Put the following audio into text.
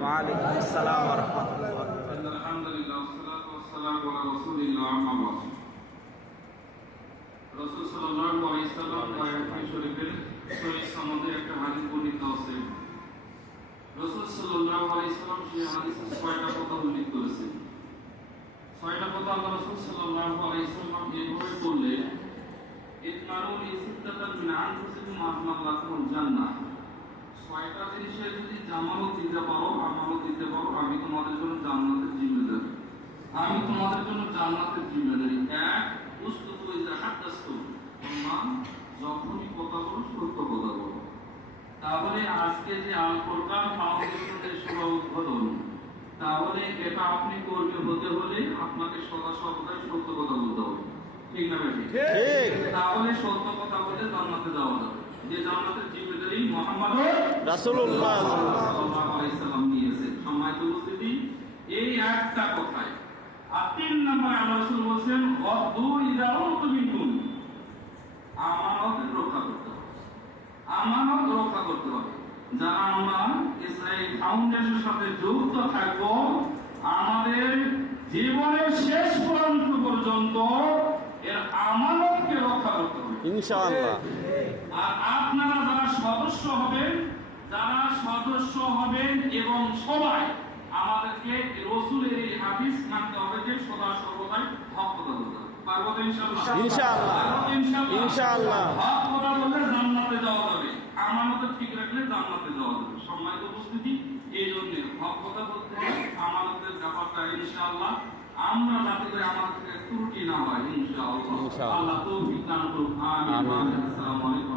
ওয়া আলাইকুম আসসালাম ওয়া রাহমাতুল্লাহি ওয়া বারাকাতুহু। আলহামদুলিল্লাহ ওয়াসসালাতু ওয়াসসালামু আলা রাসূলিল্লাহ আম্মা বা'দ। রাসূল সাল্লাল্লাহু আলাইহি সাল্লাম বুখারী শরীফের সহিহ সনদে একটা হাদিস বর্ণিত আছে। রাসূল সাল্লাল্লাহু আলাইহি সাল্লাম সেই হাদিসে ৬টা কথা উল্লেখ করেছেন। ৬টা কথা আল্লাহ রাসূল সাল্লাল্লাহু আলাইহি সাল্লাম এইভাবে বললেন, ইতমারু লিসিদ্দাতান মিন আনফুসিকুম আহমাল্লাকুমুল জান্নাহ। ৬টা জিনিসের যদি জামানত দিতে পারো, আমানত দিতে পারো, আমি তোমাদের জন্য জান্নাতের জিম্মেদারি। আমি তোমাদের জন্য জান্নাতের জিম্মেদারি। এক, উসতুতু ইযা হাদাসতু, তোমরা যখনই কথা বলো সত্য কথা বলো। তাহলে আজকে যে আল কোরআন ফাউন্ডেশনের শুভ উদ্বোধন, তাহলে এটা আপনি কর্মী হতে হলে আপনাকে সদা সর্বদাই সত্য কথা বলতে হবে। ঠিক না ভাই? ঠিক। তাহলে সত্য কথা বলে জান্নাতে যাওয়া যাবে। যে জান্নাতের জিম্মেদারি মুহাম্মদ রাসূলুল্লাহ সাল্লাল্লাহু আলাইহি সাল্লাম নিয়েছেন। সম্মানিত উপস্থিতি, এই একটা কথায় আর ৩ নম্বরে আল্লাহ রাসূল বলেন ওয়াদু ইযা উতুবিকুম, আমানত রক্ষা করতে হবে। আমানত রক্ষা করতে হবে। যারা আমরা ইসরাইল ফাউন্ডেশনের সাথে যুক্ত থাকব, আমাদের জীবনের শেষ পর্যন্ত এর আমানতকে রক্ষা করতে হবে ইনশাআল্লাহ। আর আপনারা যারা সদস্য হবেন এবং সবাই আমাদেরকে রাসূলের এই হাদিস মানতে হবে যে সদা সর্বদাই হক কথা বলতে হবে। পারবো তো ইনশাআল্লাহ? ইনশাআল্লাহ। ইনশাআল্লাহ। হক কথা বললে জান্নাতে যাওয়া যাবে, আমানত ঠিক রাখলে জান্নাতে যাওয়া যাবে। সম্মানিত উপস্থিতি, এই জন্য হক কথা বলতে হবে। আমানতের ব্যাপারটা ইনশাআল্লাহ আমরা যাতে করে আমাদের থেকে ত্রুটি না হয় ইনশাআল্লাহ। আল্লাহ তৌফিক দান করুন। আমিন। আসসালামু আলাইকুম।